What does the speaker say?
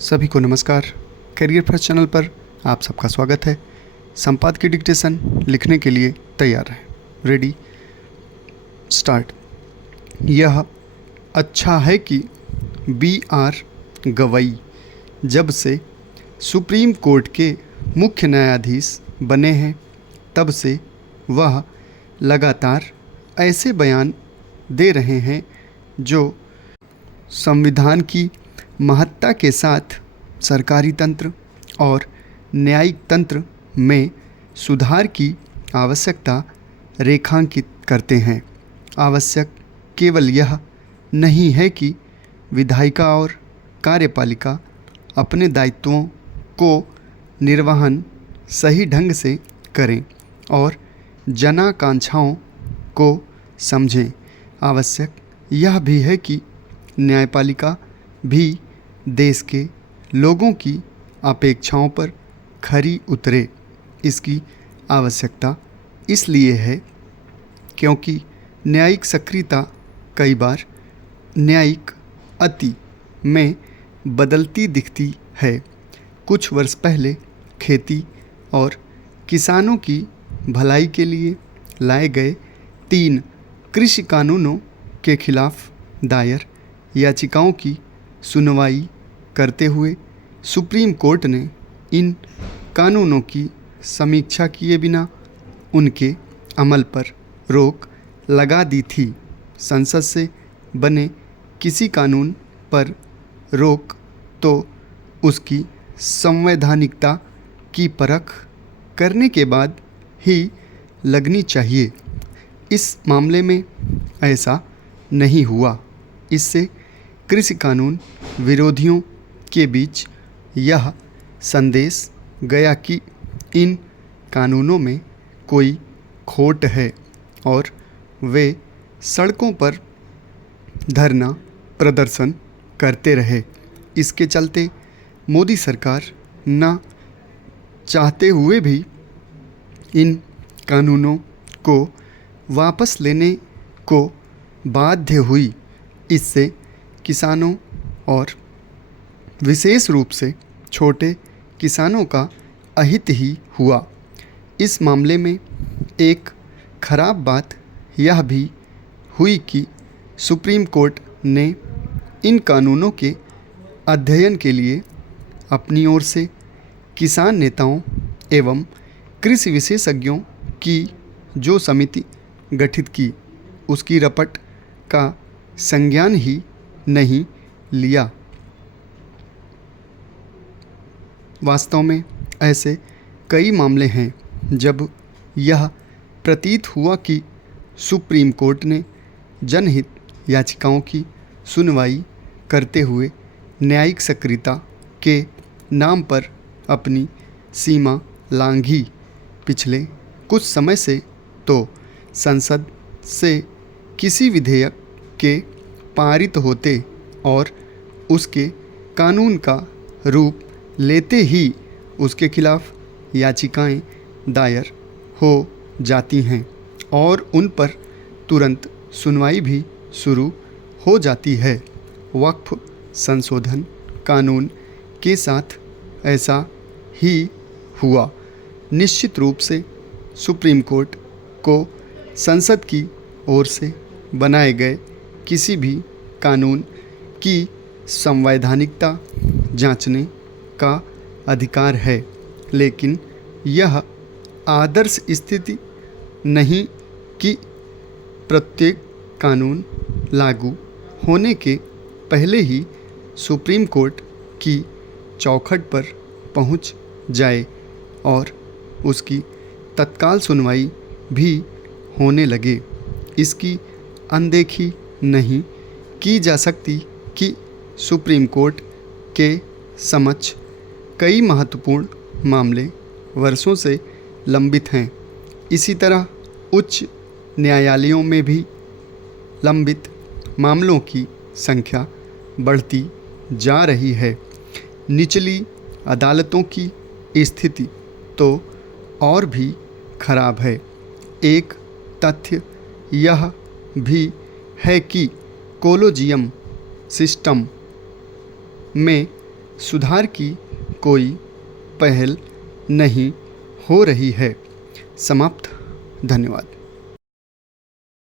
सभी को नमस्कार। करियर फर्स्ट चैनल पर आप सबका स्वागत है। संपादकीय डिक्टेशन लिखने के लिए तैयार है। Ready start. यह अच्छा है कि B.R. गवई जब से सुप्रीम कोर्ट के मुख्य न्यायाधीश बने हैं तब से वह लगातार ऐसे बयान दे रहे हैं जो संविधान की महत्ता के साथ सरकारी तंत्र और न्यायिक तंत्र में सुधार की आवश्यकता रेखांकित करते हैं। आवश्यक केवल यह नहीं है कि विधायिका और कार्यपालिका अपने दायित्वों को निर्वहन सही ढंग से करें और जनाकांक्षाओं को समझें। आवश्यक यह भी है कि न्यायपालिका भी देश के लोगों की अपेक्षाओं पर खरी उतरे। इसकी आवश्यकता इसलिए है क्योंकि न्यायिक सक्रियता कई बार न्यायिक अति में बदलती दिखती है। कुछ वर्ष पहले खेती और किसानों की भलाई के लिए लाए गए 3 कृषि कानूनों के खिलाफ दायर याचिकाओं की सुनवाई करते हुए सुप्रीम कोर्ट ने इन कानूनों की समीक्षा किए बिना उनके अमल पर रोक लगा दी थी। संसद से बने किसी कानून पर रोक तो उसकी संवैधानिकता की परख करने के बाद ही लगनी चाहिए। इस मामले में ऐसा नहीं हुआ। इससे कृषि कानून विरोधियों के बीच यह संदेश गया कि इन कानूनों में कोई खोट है और वे सड़कों पर धरना प्रदर्शन करते रहे। इसके चलते मोदी सरकार न चाहते हुए भी इन कानूनों को वापस लेने को बाध्य हुई। इससे किसानों और विशेष रूप से छोटे किसानों का अहित ही हुआ। इस मामले में एक खराब बात यह भी हुई कि सुप्रीम कोर्ट ने इन कानूनों के अध्ययन के लिए अपनी ओर से किसान नेताओं एवं कृषि विशेषज्ञों की जो समिति गठित की उसकी रपट का संज्ञान ही नहीं लिया। वास्तव में ऐसे कई मामले हैं जब यह प्रतीत हुआ कि सुप्रीम कोर्ट ने जनहित याचिकाओं की सुनवाई करते हुए न्यायिक सक्रियता के नाम पर अपनी सीमा लांघी। पिछले कुछ समय से तो संसद से किसी विधेयक के पारित होते और उसके कानून का रूप लेते ही उसके खिलाफ याचिकाएं दायर हो जाती हैं और उन पर तुरंत सुनवाई भी शुरू हो जाती है। वक्फ संशोधन कानून के साथ ऐसा ही हुआ। निश्चित रूप से सुप्रीम कोर्ट को संसद की ओर से बनाए गए किसी भी कानून की संवैधानिकता जांचने का अधिकार है, लेकिन यह आदर्श स्थिति नहीं कि प्रत्येक कानून लागू होने के पहले ही सुप्रीम कोर्ट की चौखट पर पहुंच जाए और उसकी तत्काल सुनवाई भी होने लगे। इसकी अनदेखी नहीं की जा सकती कि सुप्रीम कोर्ट के समक्ष कई महत्वपूर्ण मामले वर्षों से लंबित हैं। इसी तरह उच्च न्यायालयों में भी लंबित मामलों की संख्या बढ़ती जा रही है। निचली अदालतों की स्थिति तो और भी खराब है। एक तथ्य यह भी है कि कोलोजियम सिस्टम में सुधार की कोई पहल नहीं हो रही है। समाप्त। धन्यवाद।